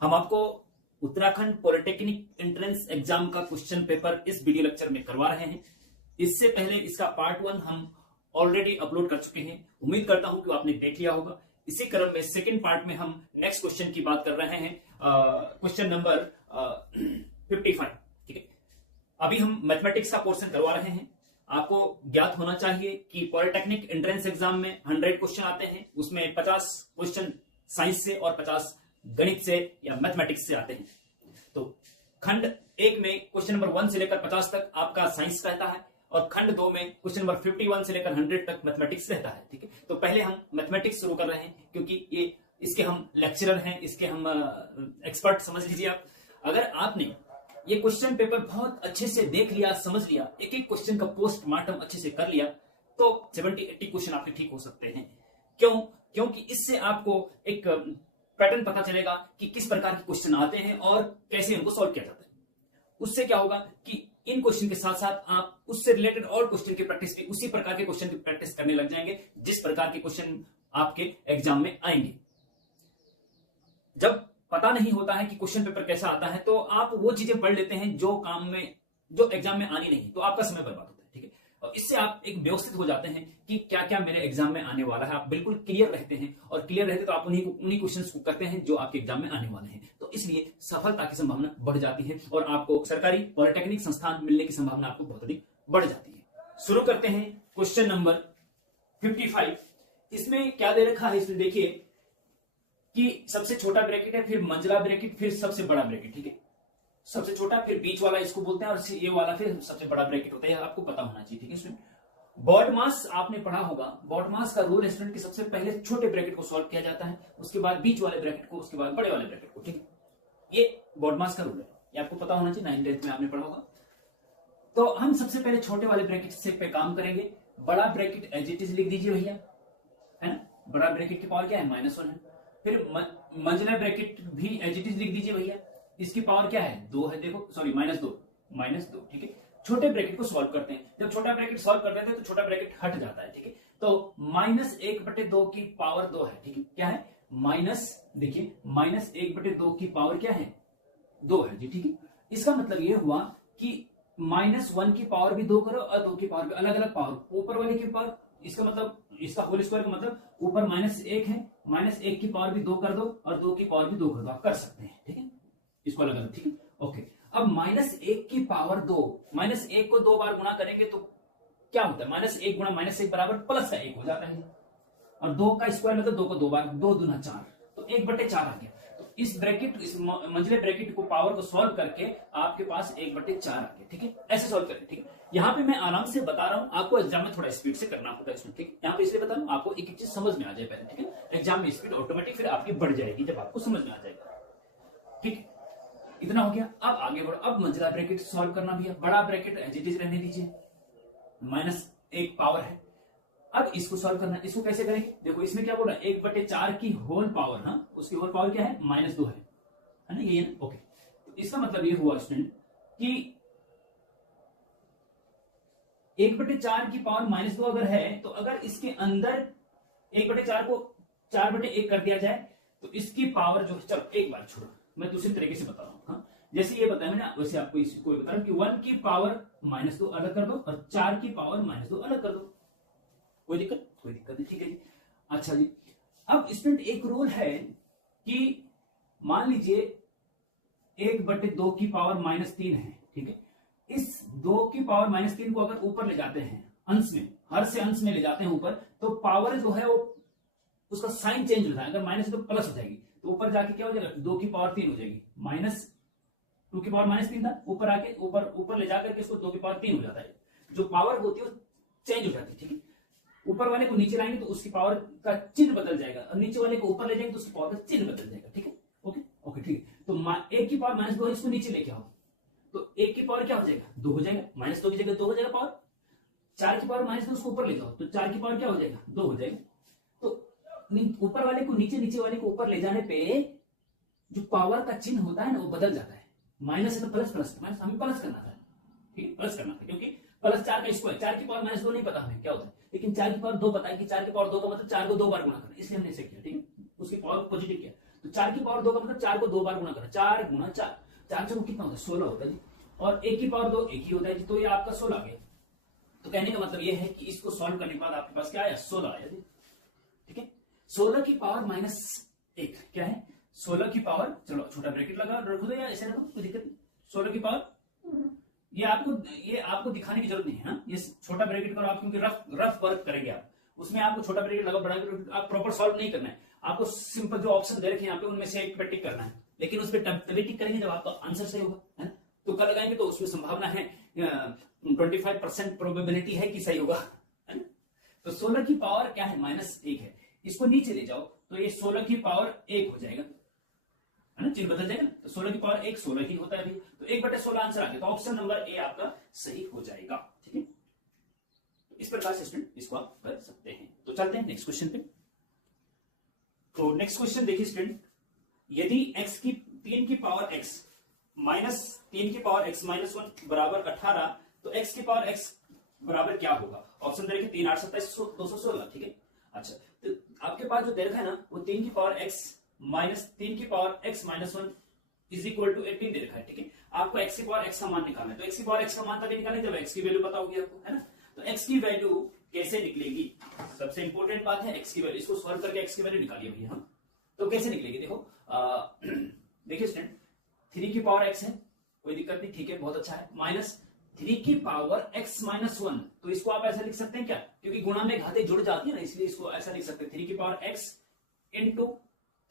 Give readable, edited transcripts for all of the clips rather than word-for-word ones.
हम आपको Uttarakhand polytechnic entrance exam का क्वेश्चन पेपर इस वीडियो लेक्चर में करवा रहे हैं। इससे पहले इसका पार्ट 1 हम ऑलरेडी अपलोड कर चुके हैं। उम्मीद करता हूं कि आपने देख लिया होगा। इसी क्रम में सेकंड पार्ट में हम नेक्स्ट क्वेश्चन की बात कर रहे हैं, क्वेश्चन नंबर 55। ठीक है, अभी हम मैथमेटिक्स का पोर्शन करवा रहे हैं। आपको ज्ञात होना चाहिए कि पॉलिटेक्निक एंट्रेंस एग्जाम में 100 क्वेश्चन आते हैं, उसमें 50 क्वेश्चन साइंस से और 50 गणित से या मैथमेटिक्स से आते हैं। तो खंड 1 में क्वेश्चन नंबर 1 से लेकर 50 तक आपका साइंस रहता है और खंड 2 में क्वेश्चन नंबर 51 से लेकर 100 तक मैथमेटिक्स रहता है। ठीक है, तो पहले हम मैथमेटिक्स शुरू कर रहे हैं क्योंकि ये इसके हम लेक्चरर हैं, इसके हम एक्सपर्ट समझ लीजिए आप। अगर आपने ये क्वेश्चन पेपर बहुत अच्छे से देख लिया, समझ लिया, एक एक क्वेश्चन का पोस्टमार्टम अच्छे से कर लिया, तो 70-80 क्वेश्चन आपके ठीक हो सकते हैं। क्यों? क्योंकि इससे आपको एक पैटर्न पता चलेगा कि किस प्रकार के क्वेश्चन आते हैं और कैसे उनको सॉल्व किया जाता है। उससे क्या होगा कि इन क्वेश्चन के साथ साथ आप उससे रिलेटेड और क्वेश्चन की प्रैक्टिस भी उसी प्रकार के क्वेश्चन की प्रैक्टिस करने लग जाएंगे जिस प्रकार के क्वेश्चन आपके एग्जाम में आएंगे। जब पता नहीं होता है कि क्वेश्चन पेपर कैसा आता है तो आप वो चीजें पढ़ लेते हैं जो एग्जाम में आनी नहीं, तो आपका समय बर्बाद होता है। ठीक है, और इससे आप एक व्यवस्थित हो जाते हैं कि क्या क्या मेरे एग्जाम में आने वाला है। आप बिल्कुल क्लियर रहते हैं और क्लियर रहते तो आप उन्हीं क्वेश्चंस को करते हैं जो आपके एग्जाम में आने वाले हैं। तो इसलिए सफलता की संभावना बढ़ जाती है और आपको सरकारी पॉलिटेक्निक संस्थान मिलने की संभावना आपको बहुत अधिक बढ़ जाती है। शुरू करते हैं क्वेश्चन नंबर 55। इसमें क्या दे रखा है, इसमें देखिए कि सबसे छोटा ब्रैकेट है, फिर मंझला ब्रैकेट, फिर सबसे बड़ा ब्रैकेट। ठीक है, सबसे छोटा फिर बीच वाला इसको बोलते हैं और ये वाला फिर सबसे बड़ा ब्रैकेट होता है। आपको पता होना चाहिए। ठीक है, इसमें बॉडमास आपने पढ़ा होगा। बॉडमास का रूल स्टूडेंट की सबसे पहले छोटे ब्रैकेट को सॉल्व किया जाता है, उसके बाद बीच वाले ब्रैकेट को, उसके बाद बड़े वाले ब्रैकेट को। ठीक है, ये बॉडमास का रूल है, ये आपको पता होना चाहिए, 9th में आपने पढ़ा होगा। तो हम सबसे पहले छोटे वाले ब्रैकेट से पे काम करेंगे। बड़ा ब्रैकेट एज इट इज लिख दीजिए भैया, है ना। बड़ा ब्रैकेट की पावर क्या है, -1 है। फिर मंझला ब्रैकेट भी एज इट इज लिख दीजिए भैया, इसकी पावर क्या है, 2 है। देखो सॉरी -2। ठीक है, छोटे ब्रैकेट को सॉल्व करते हैं। जब छोटा ब्रैकेट सॉल्व कर देते हैं तो छोटा ब्रैकेट हट जाता है। ठीक है, तो -1/2 की पावर 2 है। ठीक है, क्या है, देखिए -1/2 की पावर क्या है, 2 है जी। ठीक है, इसका मतलब ये हुआ कि -1 की पावर भी 2 करो और 2 की पावर भी, अलग अलग पावर। ऊपर वाले की पावर, इसका मतलब इसका होल स्क्वायर का मतलब ऊपर -1 है, -1 की पावर भी 2 कर दो और 2 की पावर भी 2 कर दो, आप कर सकते हैं। ठीक है, इसको अलग अलग। ठीक है, ओके। अब -1 की पावर 2, -1 को 2 बार गुणा करेंगे तो क्या होता है, -1 गुणा -1 बराबर +1 हो जाता है। और 2 का स्क्वायर मतलब 2 को 2 बार, 2 दूना 4, तो 1/4 आ गया। तो इस मंझले ब्रैकेट को पावर को सॉल्व करके आपके पास 1/4 आ गया। ठीक है, ऐसे सॉल्व करें। ठीक है, यहाँ पे मैं आराम से बता रहा हूँ, आपको एग्जाम में थोड़ा स्पीड से करना होता है इसमें। ठीक है, यहाँ पे इसलिए बता रहा हूँ आपको एक एक चीज समझ में आ जाए पहले। ठीक है, एग्जाम में स्पीड ऑटोमेटिक फिर आपकी बढ़ जाएगी जब आपको समझ में आ जाएगा। ठीक है, इतना हो गया। अब आगे बढ़ो। अब मंझला ब्रैकेट सॉल्व करना भी है। बड़ा ब्रैकेट एज इट इज रहने दीजिए, -1 पावर है। अब इसको सॉल्व करना है। इसको कैसे करेंगे, देखो इसमें क्या बोल रहा है, 1/4 की होल पावर, हाँ उसकी होल पावर क्या है, -2 है ना, ये है ना। ओके, तो इसका मतलब ये हुआ स्टूडेंट कि 1/4 की पावर -2 अगर है तो अगर इसके अंदर 1/4 को 4/1 कर दिया जाए तो इसकी पावर जो, चलो एक बार छोड़ो, मैं दूसरी तरीके से बता रहा हूं। हाँ, जैसे ये बताया मैंने, वैसे आपको इसको बता रहा हूं कि 1 की पावर -2 अलग कर दो और 4 की पावर -2 अलग कर दो। कोई दिक्कत नहीं। ठीक है जी, अच्छा जी। अब स्टूडेंट एक रूल है कि मान लीजिए 1/2 की पावर -3 है। ठीक है, इस 2 की पावर -3 को अगर ऊपर ले जाते हैं अंश में, हर से अंश में ले जाते हैं ऊपर, तो पावर जो है वो उसका साइन चेंज होता है। अगर -2 प्लस हो जाएगी तो ऊपर जाके क्या हो जाएगा, 2 की पावर 3 हो जाएगी। -2 की पावर -3 था, ऊपर आके ऊपर ले जाकर के इसको 2 की पावर 3 हो जाता है। जो पावर होती है वो चेंज हो जाती है। ठीक है, ऊपर वाले को नीचे लाएंगे तो उसकी पावर का चिन्ह बदल जाएगा और नीचे वाले को ऊपर ले जाएंगे तो उसकी पावर का चिन्ह बदल जाएगा। ठीक है, ओके ठीक है। तो 1 की पावर -2 इसको नीचे लेके आओ तो 1 की पावर क्या हो जाएगा, 2 हो जाएगा। -2 की जगह 2 हो जाएगा पावर। 4 की पावर -2 उसको ऊपर ले जाओ तो 4 की पावर क्या हो जाएगा, 2 हो जाएगा। तो ऊपर वाले को नीचे, नीचे वाले को ऊपर ले जाने पे जो पावर का चिन्ह होता है ना वो बदल जाता है। माइनस है तो प्लस, हमें प्लस करना था। ठीक है, प्लस करना था क्योंकि +4 का स्क्वायर, 4 की पावर -2 नहीं पता हमें क्या होता है, लेकिन 4 की पावर 2 पता है कि 4 की पावर 2 का मतलब 4 को 2 बार गुणा करना, इसलिए हमने इसे किया। ठीक है, उसकी पावर पॉजिटिव किया तो 4 की पावर 2 का मतलब 4 को 2 बार गुणा करना, 4 गुणा 4, 4 4 कितना होता है 16 होता है जी, और 1 की पावर 2 1 ही होता है जी, तो ये आपका 16 आ गया। तो कहने का मतलब ये है कि इसको सॉल्व करने के बाद आपके पास क्या आया 16 आया जी, ठीक है। 16 की पावर -1 क्या है 16 की पावर, चलो छोटा ब्रैकेट लगा रखो दो या ऐसे रखो कोई दिक्कत नहीं, 16 की पावर ये आपको दिखाने की जरूरत नहीं है, हाँ? ये छोटा ब्रैकेट करो आप, क्योंकि रफ वर्क करेंगे आप, उसमें आपको छोटा ब्रैकेट लगा, बड़ा ब्रैकेट आप प्रॉपर सॉल्व नहीं करना है, आपको सिंपल जो ऑप्शन दे रखे हैं यहाँ पे उनमें से एक पे टिक करना है, लेकिन उस पर तभी टिक करेंगे जब आपका आंसर सही होगा, है ना। तुक्का लगाएंगे तो उसमें संभावना है 25% प्रोबेबिलिटी है कि सही होगा, है ना। तो 16 की पावर क्या है -1 है, इसको नीचे ले जाओ तो ये 16 की पावर 1 हो जाएगा, है ना, चिन्ह बदल जाएगा। तो 16 की पावर 1 16 ही होता है अभी, तो 1/16 आंसर आ गया, तो ऑप्शन नंबर ए आपका सही हो जाएगा, ठीक है। इस प्रकार से स्टूडेंट इसको आप कर सकते हैं। तो चलते हैं नेक्स्ट क्वेश्चन पे। तो नेक्स्ट क्वेश्चन देखिए स्टूडेंट, यदि x की 3 की पावर x माइनस 3 की पावर x -1 बराबर 18, तो x की पावर x बराबर क्या होगा। ऑप्शन दे रखे 3 8 27 216, ठीक है। अच्छा, तो आपके पास जो दे रखा है ना वो 3 की पावर x माइनस 3 की power x -1 is equal to 18 दे रखा है, ठीक है। आपको x की पावर x का मान निकालना है, तो x की पावर x का मान तभी निकालेंगे जब x की वैल्यू पता होगी आपको, है ना। तो x की वैल्यू कैसे निकलेगी, सबसे इंपॉर्टेंट बात है x की वैल्यू, इसको सॉल्व करके x की वैल्यू निकालिए भैया हम। तो कैसे निकलेगी देखो, देखिए स्टूडेंट 3 की पावर x है, कोई दिक्कत नहीं, ठीक है, बहुत अच्छा है, माइनस 3 की पावर x -1, तो इसको आप ऐसा लिख सकते हैं क्या, क्योंकि गुणा में घातें जुड़ जाती है ना, इसलिए इसको ऐसा लिख सकते हैं 3 की पावर x इंटू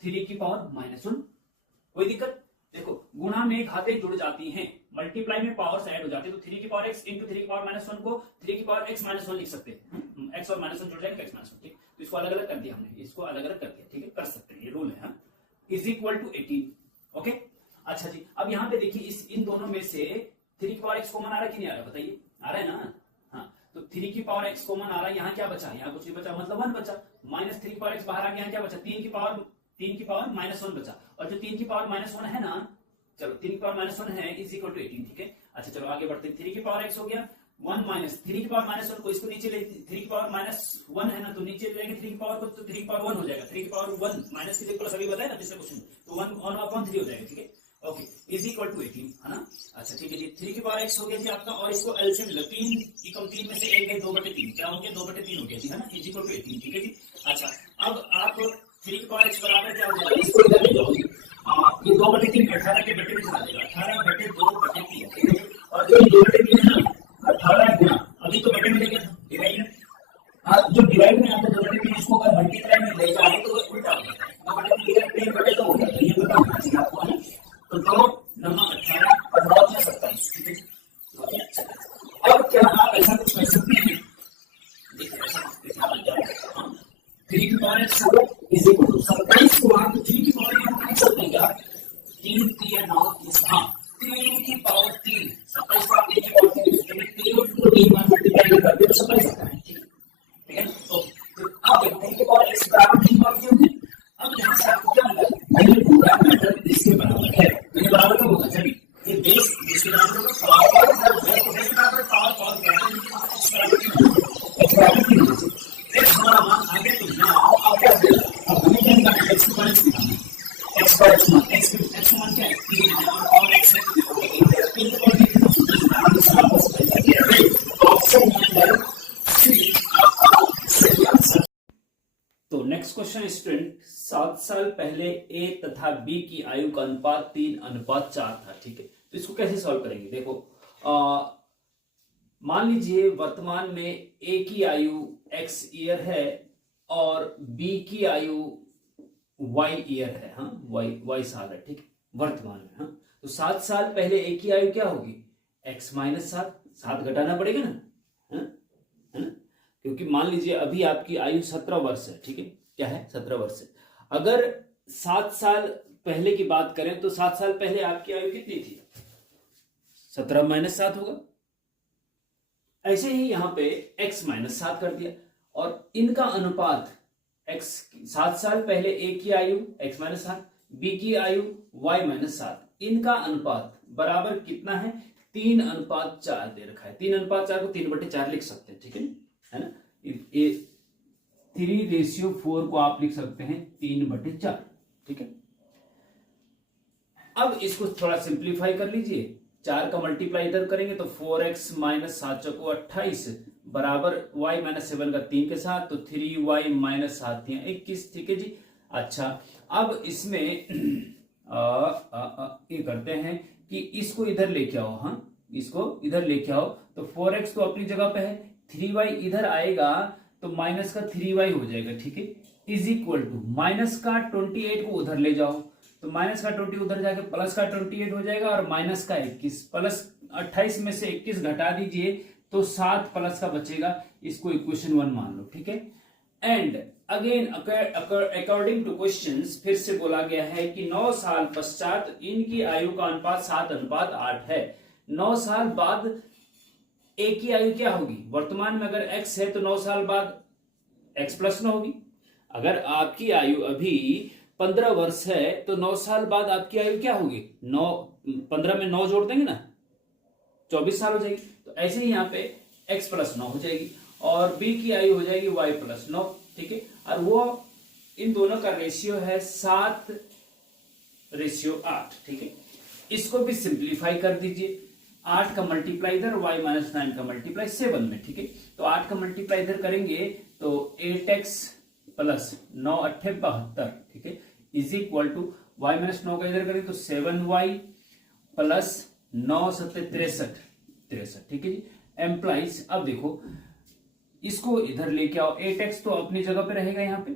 3 की पावर -1, कोई दिक्कत। देखो गुणा में घातें जुड़ जाती हैं, मल्टीप्लाई में पावर्स ऐड हो जाती है, तो 3 की पावर x इंटू 3 की पावर -1 को 3 की पावर x -1 लिख सकते हैं, x और -1 जुड़ जाएगा x -1, ठीक। तो इसको अलग अलग कर दिया हमने, इसको अलग अलग कर दिया, ठीक है, कर सकते हैं, ये रूल है, इज इक्वल टू 18, ओके। अच्छा जी, अब यहाँ पे देखिए इन दोनों में से 3 की पावर x कॉमन आ रहा है कि नहीं आ रहा, बताइए, आ रहा है ना, हाँ। तो 3 की पावर x कॉमन आ रहा है, यहाँ क्या बचा, यहाँ कुछ नहीं बचा, मतलब 1 बचा, माइनस 3 की पावर x बाहर आ गया, यहाँ क्या बचा 3 की पावर -1 बचा, और जो 3 की पावर -1 है ना, चलो 3 की पावर -1 है इज इक्वल टू 18, ठीक है। अच्छा चलो आगे बढ़ते हैं, 3 की पावर x हो गया 1 माइनस 3 की पावर -1 को इसको नीचे ले, 3 की पावर -1 है ना, तो नीचे ले जाएंगे 3 की पावर को, तो 3 की पावर 1 हो जाएगा, 3 की पावर 1 माइनस की जगह सभी बताया ना पिछले क्वेश्चन में, तो 1/3 हो जाएगा, ठीक है, ओके, इज इक्वल टू 18, है ना। अच्छा ठीक है जी, 3 की पावर x हो गया जी आपका, और इसको एलसीएम लो, 3 की कम 3 में से 1 गए 2/3, क्या हो गया 2/3 हो गया जी, है ना, इज इक्वल टू 18, ठीक है जी। अच्छा अब आप 3 की पावर x बराबर क्या हो जाएगा, इसको इधर ले जाओ, ये 2/3 18 के बटे में चला जाएगा, 18/2/3, और जो 2/3 है ना 18 गुना, अभी तो बटे में लेके डिवाइड में, जो डिवाइड में आता है 2/3 इसको अगर मल्टीप्लाई में ले जाए तो उल्टा हो जाता है, 2/3 हो जाता है, ये पता होना चाहिए आपको, है ना। तो 2 9 18 और 9 27, ठीक है। अब क्या आप ऐसा कुछ कर सकते हैं, देखिए ऐसा बन जाएगा 3 की power x is equal to 27 को आप 3 की पावर यहाँ लिख सकते हैं क्या, 3 3 9 हाँ 3 की पावर 3, 27 को आप 3 की पावर 3 लिख सकते हैं, 3 को 3 बार मल्टीप्लाई करते तो 27 आता है, ठीक है। ओके, तो अब 3 की पावर x बराबर 3 की पावर 3 होगी, अब यहाँ से आपको क्या मिला, वैल्यू पूरा मैटर इसके बराबर है, तो ये बराबर कब होगा, जब ये बेस जिसके बराबर होगा पावर बेस के बराबर पावर x बराबर 3 होगा, x हमारा मान आ गया, तो यहाँ आप क्या करेंगे, अब हमें क्या निकालना है, x पर x निकालना है, x पर x मान, x मान क्या है 3 है और x है 3 को ऑप्शन नंबर सी आपका सही आंसर। तो नेक्स्ट क्वेश्चन स्टूडेंट, 7 साल पहले a तथा b की आयु का अनुपात 3:4 था, ठीक है। तो इसको कैसे सॉल्व करेंगे, देखो मान लीजिए वर्तमान में a की आयु x ईयर है और b की आयु y ईयर है, हाँ y साल है, ठीक है, वर्तमान में, हाँ। तो 7 साल पहले a की आयु क्या होगी, x -7, 7 घटाना पड़ेगा ना, है ना, क्योंकि मान लीजिए अभी आपकी आयु 17 वर्ष है, ठीक है, क्या है 17 वर्ष है। अगर 7 साल पहले की बात करें तो 7 साल पहले आपकी आयु कितनी थी, 17 - 7 होगा। ऐसे ही यहां पे x -7 कर दिया, और इनका अनुपात x 7 साल पहले a की आयु x -7, b की आयु y -7, इनका अनुपात बराबर कितना है, 3:4 दे रखा है। 3:4 को 3/4 लिख सकते हैं, ठीक है ना। 3:4 को आप लिख सकते हैं 3/4, ठीक है। अब इसको थोड़ा सिंप्लीफाई कर लीजिए, 4 का मल्टीप्लाई इधर करेंगे तो 4x माइनस 7 चौको 28 बराबर y माइनस 7 का 3 के साथ, तो 3y माइनस 7 21। ठीक है जी। अच्छा, अब इसमें ये करते हैं कि इसको इधर लेके आओ। हाँ, इसको इधर लेके आओ तो 4x तो अपनी जगह पे है, 3y इधर आएगा तो माइनस का 3y हो जाएगा। ठीक है, इज इक्वल टू माइनस का 28 को उधर ले जाओ तो माइनस का 20 उधर जाके प्लस का 28 हो जाएगा, और माइनस का 21 प्लस 28 में से 21 घटा दीजिए तो 7 प्लस का बचेगा। इसको इक्वेशन 1 मान लो। ठीक है, and again according two questions फिर से बोला गया है कि 9 साल पश्चात इनकी आयु का अनुपात 7:8 है। 9 साल बाद ए की आयु क्या होगी? वर्तमान में अगर x है तो 9 साल बाद x प्लस 9 होगी। अगर आपकी आयु अभी 15 वर्ष है तो 9 साल बाद आपकी आयु क्या होगी? 15 में 9 जोड़ देंगे ना, 24 साल हो जाएगी। तो ऐसे ही यहाँ पे x प्लस 9 हो जाएगी और b की आयु हो जाएगी y प्लस 9। ठीक है, और वो इन दोनों का रेशियो है 7:8। ठीक है, इसको भी सिंप्लीफाई कर दीजिए। 8 का मल्टीप्लाई इधर, y माइनस 9 का मल्टीप्लाई 7 में। ठीक है, तो 8 का मल्टीप्लाई इधर करेंगे तो 8x प्लस 9 8 72। ठीक है, is equal to y minus 9 का इधर करें तो 7y प्लस 9 7 63। ठीक है जी, एम्प्लाइज अब देखो इसको इधर लेके आओ, 8x तो अपनी जगह पे रहेगा, यहाँ पे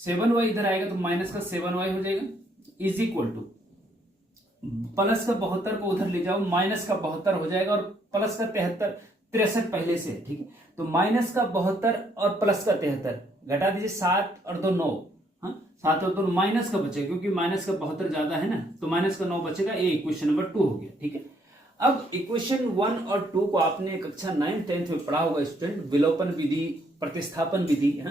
7y इधर आएगा तो माइनस का 7y हो जाएगा, इज इक्वल टू प्लस का 72 को उधर ले जाओ, माइनस का 72 हो जाएगा, और प्लस का 63 पहले से है। ठीक है, तो माइनस का 72 और प्लस का 73 घटा दीजिए, 7 और 2 9। हाँ, 7 और 2 माइनस का बचेगा, क्योंकि माइनस का 72 ज्यादा है ना, तो माइनस का 9 बचेगा। ये इक्वेशन नंबर 2 हो गया। ठीक है, अब इक्वेशन 1 और 2 को आपने कक्षा 9 10th में पढ़ा होगा स्टूडेंट, विलोपन विधि, प्रतिस्थापन विधि,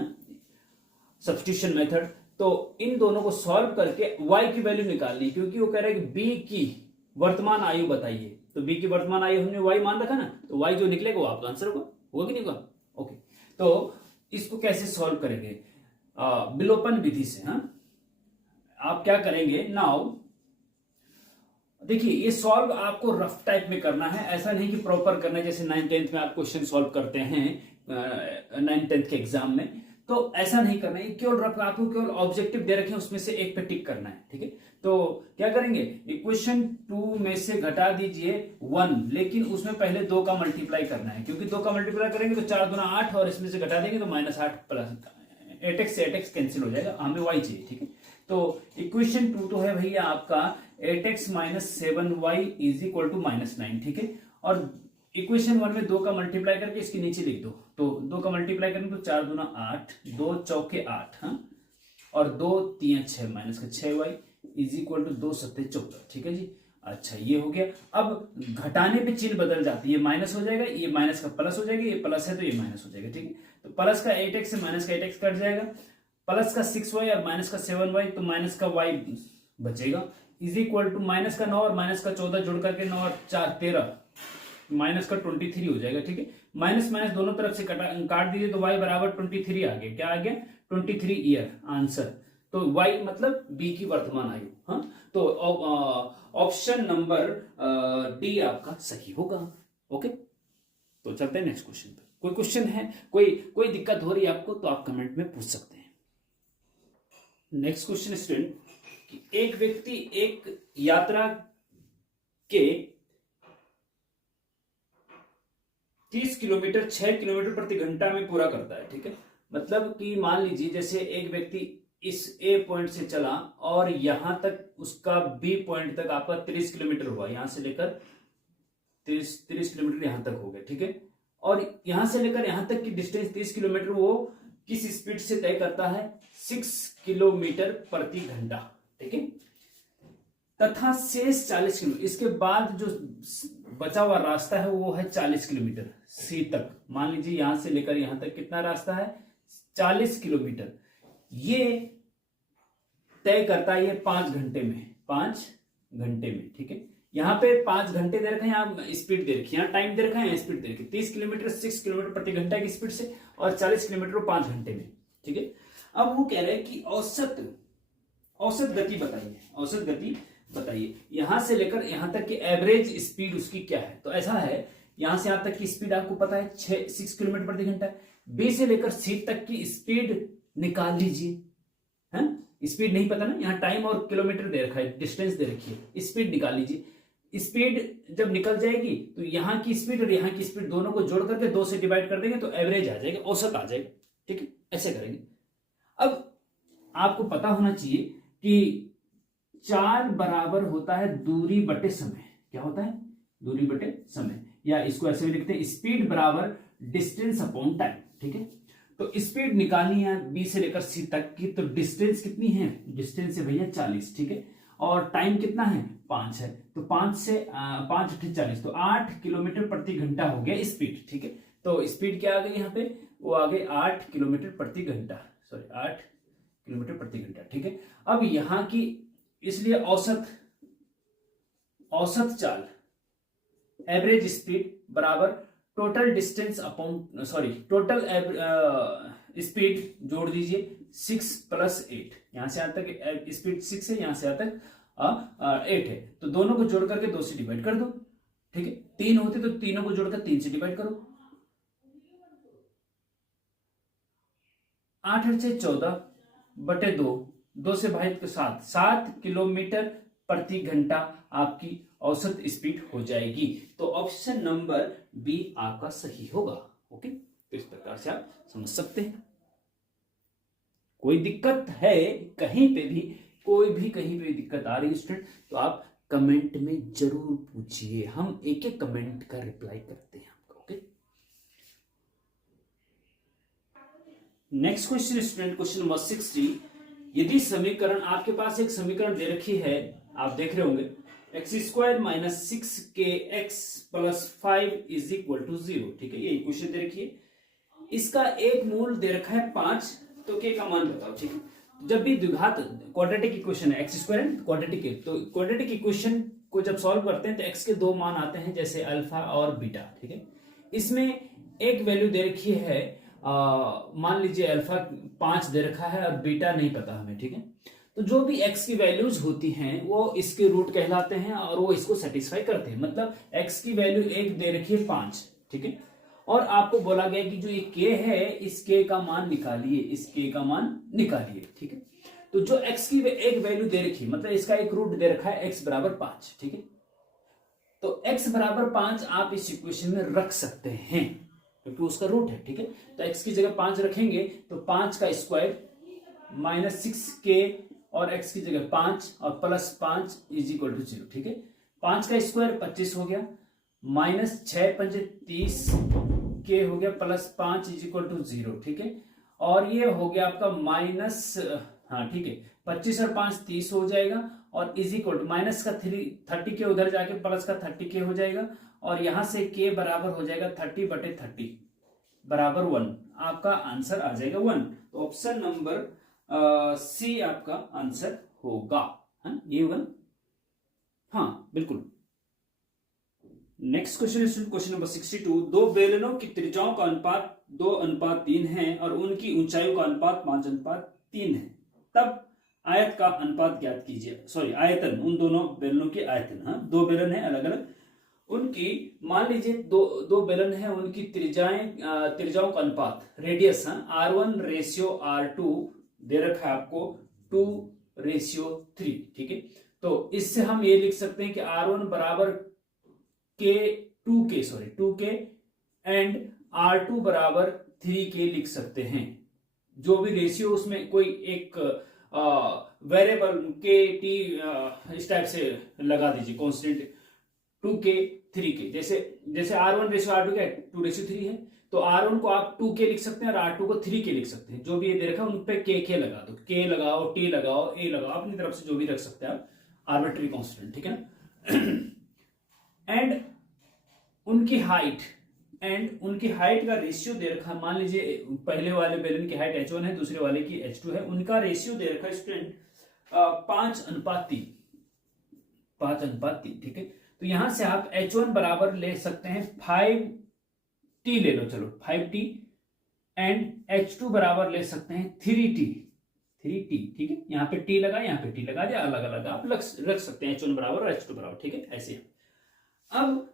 सब्स्टिट्यूशन मेथड। तो इन दोनों को सॉल्व करके y की वैल्यू निकालनी, क्योंकि वो कह रहा है कि b की वर्तमान आयु बताइए, तो b की वर्तमान आयु हमने y मान रखा ना, तो y जो निकलेगा वो आपका आंसर होगा कि नहीं होगा? ओके, तो इसको कैसे सॉल्व करेंगे? विलोपन विधि से। आप क्या करेंगे नाउ, देखिए ये सॉल्व आपको रफ टाइप में करना है, ऐसा नहीं कि प्रॉपर करना है जैसे 9 10th में आप क्वेश्चन सॉल्व करते हैं 9 10th के एग्जाम में, तो ऐसा नहीं करना है। केवल रफ, आपको केवल ऑब्जेक्टिव दे रखे हैं, उसमें से एक पे टिक करना है। ठीक है, तो क्या करेंगे, इक्वेशन 2 में से घटा दीजिए 1, लेकिन उसमें पहले 2 का मल्टीप्लाई करना है, क्योंकि 2 का मल्टीप्लाई करेंगे तो 4 दूना 8, और इसमें से घटा देंगे तो -8 प्लस 8x से 8x कैंसिल हो जाएगा, हमें y चाहिए। ठीक है, तो इक्वेशन 2 तो है भैया आपका 8x minus 7y is equal to -9। ठीक है, और इक्वेशन 1 में 2 का मल्टीप्लाई करके इसके नीचे लिख दो, तो 2 का मल्टीप्लाई करेंगे तो 4 दूना 8, 2 चौके 8, और 2 3 6 माइनस का 6y इज इक्वल टू 2 7 14। ठीक है जी, अच्छा ये हो गया। अब घटाने पे चिन्ह बदल जाती है, माइनस हो जाएगा, ये माइनस का प्लस हो जाएगा, ये प्लस है तो ये माइनस हो जाएगा। ठीक है, तो प्लस का 8x से माइनस का 8x कट जाएगा, प्लस का 6y और माइनस का 7y, तो माइनस का y बचेगा, इज इक्वल टू माइनस का 9 और माइनस का 14 जोड़ करके 9 और 4 13, माइनस का 23 हो जाएगा। ठीक है, माइनस माइनस दोनों तरफ से काट दीजिए तो y बराबर 23 आ गया। क्या आ गया? 23 ईयर आंसर। तो y मतलब b की वर्तमान आयु। हाँ, तो ऑप्शन नंबर डी आपका सही होगा। ओके, तो चलते हैं नेक्स्ट क्वेश्चन पे। कोई क्वेश्चन है, कोई दिक्कत हो रही है आपको तो आप कमेंट में पूछ सकते हैं। नेक्स्ट क्वेश्चन स्टूडेंट, कि एक व्यक्ति एक यात्रा के 30 किलोमीटर 6 किलोमीटर प्रति घंटा में पूरा करता है। ठीक है, मतलब कि मान लीजिए जैसे एक व्यक्ति इस ए पॉइंट से चला और यहां तक उसका बी पॉइंट तक आपका 30 किलोमीटर हुआ, यहां से लेकर 30 किलोमीटर यहां तक हो गया। ठीक है, और यहां से लेकर यहां तक की डिस्टेंस 30 किलोमीटर वो किस स्पीड से तय करता है? 6 किलोमीटर प्रति घंटा। ठीक है, तथा शेष 40 किलोमीटर, इसके बाद जो बचा हुआ रास्ता है वो है 40 किलोमीटर सी तक। मान लीजिए यहां से लेकर यहां तक कितना रास्ता है? 40 किलोमीटर। ये तय करता है ये 5 घंटे में, 5 घंटे में। ठीक है, यहां पे 5 घंटे दे रखे हैं, यहाँ स्पीड दे रखी है, यहाँ टाइम दे रखा है, स्पीड दे रखी है। 30 किलोमीटर 6 किलोमीटर प्रति घंटा की स्पीड से और 40 किलोमीटर 5 घंटे में। ठीक है, अब वो कह रहे हैं कि औसत गति बताइए। औसत गति बताइए यहां से लेकर यहां तक की एवरेज स्पीड उसकी क्या है। तो ऐसा है, यहां से यहां तक की स्पीड आपको पता है 6 किलोमीटर प्रति घंटा है। बी से लेकर सी तक की स्पीड निकाल लीजिए, है स्पीड नहीं पता ना, यहाँ टाइम और किलोमीटर दे रखा है, डिस्टेंस दे रखी है, स्पीड निकाल लीजिए। स्पीड जब निकल जाएगी तो यहाँ की स्पीड और यहाँ की स्पीड दोनों को जोड़ करके 2 से डिवाइड कर देंगे तो एवरेज आ जाएगा, औसत आ जाएगा। ठीक है, ऐसे करेंगे। अब आपको पता होना चाहिए कि चाल बराबर होता है दूरी बटे समय। क्या होता है? दूरी बटे समय, या इसको ऐसे भी लिखते हैं स्पीड बराबर डिस्टेंस अपॉन टाइम। ठीक है, तो स्पीड निकालनी है बी से लेकर सी तक की, तो डिस्टेंस कितनी है? डिस्टेंस है भैया 40। ठीक है, और टाइम कितना है? 5 है। तो 5 से 5 अट्ठे 40, तो 8 किलोमीटर प्रति घंटा हो गया स्पीड। ठीक है, तो स्पीड क्या आ गई यहाँ पे? वो आ गई 8 किलोमीटर प्रति घंटा, सॉरी 8 किलोमीटर प्रति घंटा। ठीक है, अब यहाँ की इसलिए औसत चाल एवरेज स्पीड बराबर total distance upon total speed जोड़ दीजिए 6 + 8। यहां से यहां तक स्पीड 6 है, यहां से यहां तक 8 है, तो दोनों को जोड़ करके 2 से डिवाइड कर दो। ठीक है, 3 होते तो तीनों को जोड़कर 3 से डिवाइड करो। 8 × 6 = 14 बटे 2, 2 से भाई तो 7 किलोमीटर प्रति घंटा आपकी औसत स्पीड हो जाएगी। तो ऑप्शन नंबर बी आपका सही होगा। ओके, तो इस प्रकार से आप समझ सकते हैं। कोई दिक्कत है कहीं पे भी, कोई भी कहीं पे दिक्कत आ रही है स्टूडेंट, तो आप कमेंट में जरूर पूछिए, हम एक एक कमेंट का रिप्लाई करते हैं आपका। Okay, next question student, question number 60। यदि समीकरण, आपके पास एक समीकरण दे रखी है, आप देख रहे होंगे x² - 6kx + 5 = 0। ठीक है, ये क्वेश्चन दे रखी है, इसका एक मूल दे रखा है 5, तो k का मान बताओ। ठीक है, जब भी द्विघात क्वाड्रेटिक इक्वेशन है, x² क्वाड्रेटिक है, तो क्वाड्रेटिक इक्वेशन को जब सॉल्व करते हैं तो x के 2 मान आते हैं, जैसे अल्फा और बीटा। ठीक है, इसमें एक वैल्यू दे रखी है, मान लीजिए अल्फा 5 दे रखा है और बीटा नहीं पता हमें। ठीक है, तो जो भी x की वैल्यूज होती हैं वो इसके रूट कहलाते हैं और वो इसको सेटिस्फाई करते हैं। मतलब x की वैल्यू 1 दे रखी है 5। ठीक है, और आपको बोला गया कि जो ये k है इस k का मान निकालिए, इस k का मान निकालिए। ठीक है, तो जो x की एक वैल्यू दे रखी है, मतलब इसका एक रूट दे रखा है x = 5। ठीक है, तो x = 5 आप इस इक्वेशन में रख सकते हैं क्योंकि उसका रूट है। ठीक है, तो x की जगह 5 रखेंगे तो 5 का स्क्वायर - 6k और x की जगह 5 और +5 = 0। ठीक है, 5 का स्क्वायर 25 हो गया, -6 × 5 = 30 k हो गया, +5 = 0। ठीक है, और ये हो गया आपका ठीक है, 25 और 5 30 हो जाएगा, और माइनस का 30 के उधर जाके प्लस का 30k हो जाएगा, और यहां से k बराबर हो जाएगा 30/30 बराबर 1। आपका आंसर आ जाएगा 1। तो ऑप्शन नंबर सी आपका आंसर होगा। है ये 1? हाँ बिल्कुल। Next question, question number 62। दो बेलनों की त्रिज्याओं का अनुपात 2:3 है और उनकी ऊंचाइयों का अनुपात 5:3 है, तब आयत का अनुपात ज्ञात कीजिए। आयतन, उन दोनों बेलनों के आयतन। हाँ, 2 बेलन है अलग अलग, उनकी मान लीजिए दो बेलन है, उनकी त्रिज्याओं का अनुपात, रेडियस R1:R2 दे रखा है आपको 2:3। ठीक है, तो इससे हम ये लिख सकते हैं कि R1 बराबर 2k एंड R2 बराबर 3k लिख सकते हैं। जो भी रेशियो उसमें कोई एक वेरिएबल k t इस टाइप से लगा दीजिए, कांस्टेंट 2k 3k। जैसे R1:R2 क्या 2:3 है, तो R1 को आप 2k लिख सकते हैं और R2 को 3k लिख सकते हैं। जो भी ये दे रखा है उन पे k लगा दो, k लगाओ, t लगाओ, a लगाओ, अपनी तरफ से जो भी रख सकते हैं आप, आर्बिट्री कांस्टेंट। ठीक है ना। एंड उनकी हाइट का रेशियो दे रखा है, मान लीजिए पहले वाले बेलन की हाइट h1 है, दूसरे वाले की h2 है, उनका रेशियो दे रखा है स्टूडेंट 5:3। 5:3। ठीक है, तो यहां से आप h1 बराबर ले सकते हैं 5t, ले लो चलो 5t, एंड h2 बराबर ले सकते हैं 3t। 3t, ठीक है। यहाँ पे t लगा, यहाँ पे t लगा दिया, अलग अलग आप रख सकते हैं, h1 बराबर और h2 बराबर, ठीक है। ऐसे अब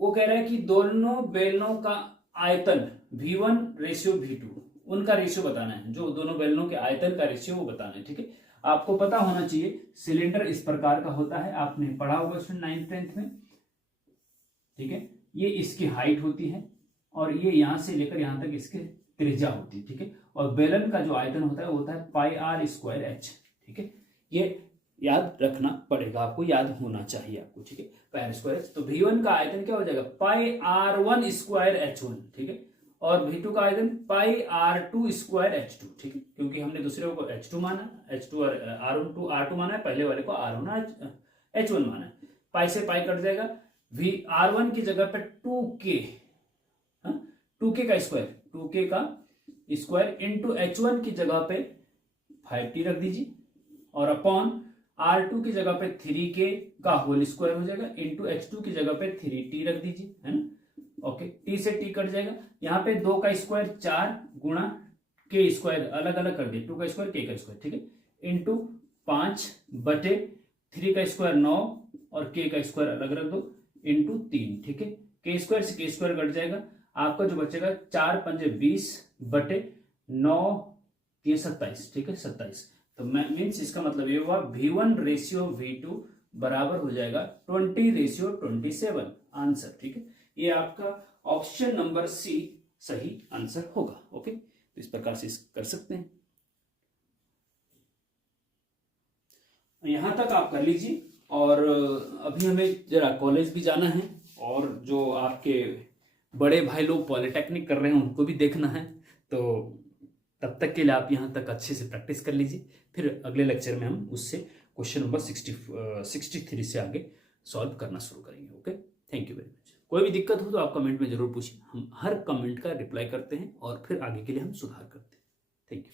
वो कह रहा है कि दोनों बेलनों का आयतन v1 रेशियो v2, उनका रेशियो बताना है, जो दोनों बेलनों के आयतन का रेशियो वो बताना है, ठीक है। आपको पता होना चाहिए सिलेंडर इस प्रकार का होता है, आपने पढ़ा होगा स्टूडेंट 9th-10th में, ठीक है। ये इसकी हाइट होती है और ये यहां से लेकर यहां तक इसके त्रिज्या होती है, ठीक है। और बेलन का जो आयतन होता है वो होता है पाई आर स्क्वायर एच, ठीक है। ये याद रखना पड़ेगा आपको, याद होना चाहिए आपको, ठीक है। पाई आर स्क्वायर एच, तो V1 का आयतन क्या हो जाएगा पाई R1 स्क्वायर H1, ठीक है। और V2 का आयतन पाई R2 स्क्वायर H2, ठीक है, क्योंकि हमने दूसरे को H2 माना, H2 और R2 माना है, पहले वाले को R1 H1 माना है। पाई से पाई कट जाएगा, R1 की जगह पे 2k, 2k का स्क्वायर, 2k का स्क्वायर इंटू H1 की जगह पे 5t रख दीजिए, और अपॉन R2 की जगह पे 3k का होल स्क्वायर हो जाएगा, इंटू H2 की जगह पे 3t रख दीजिए, है ना। ओके, t से t कट जाएगा, यहाँ पे 2 का स्क्वायर 4 गुणा k स्क्वायर अलग अलग कर दिए, 2 का स्क्वायर k का स्क्वायर, ठीक है, इंटू 5 बटे 3 का स्क्वायर 9 और k का स्क्वायर अलग रख दो, इंटू 3, ठीक है। k स्क्वायर से k स्क्वायर कट जाएगा, आपका जो बचेगा 4 पंजे 20 बटे 9 ये 27, ठीक है, 27। तो मीन्स इसका मतलब ये हुआ V1 रेशियो V2 बराबर हो जाएगा 20 रेशियो 27 आंसर, ठीक है। ये आपका ऑप्शन नंबर सी सही आंसर होगा। ओके, तो इस प्रकार से कर सकते हैं, यहां तक आप कर लीजिए। और अभी हमें जरा कॉलेज भी जाना है, और जो आपके बड़े भाई लोग पॉलिटेक्निक कर रहे हैं उनको भी देखना है, तो तब तक के लिए आप यहाँ तक अच्छे से प्रैक्टिस कर लीजिए, फिर अगले लेक्चर में हम उससे क्वेश्चन नंबर 63 से आगे सॉल्व करना शुरू करेंगे। Okay, thank you very much. कोई भी दिक्कत हो तो आप कमेंट में जरूर पूछिए, हम हर कमेंट का रिप्लाई करते हैं और फिर आगे के लिए हम सुधार करते हैं। Thank you.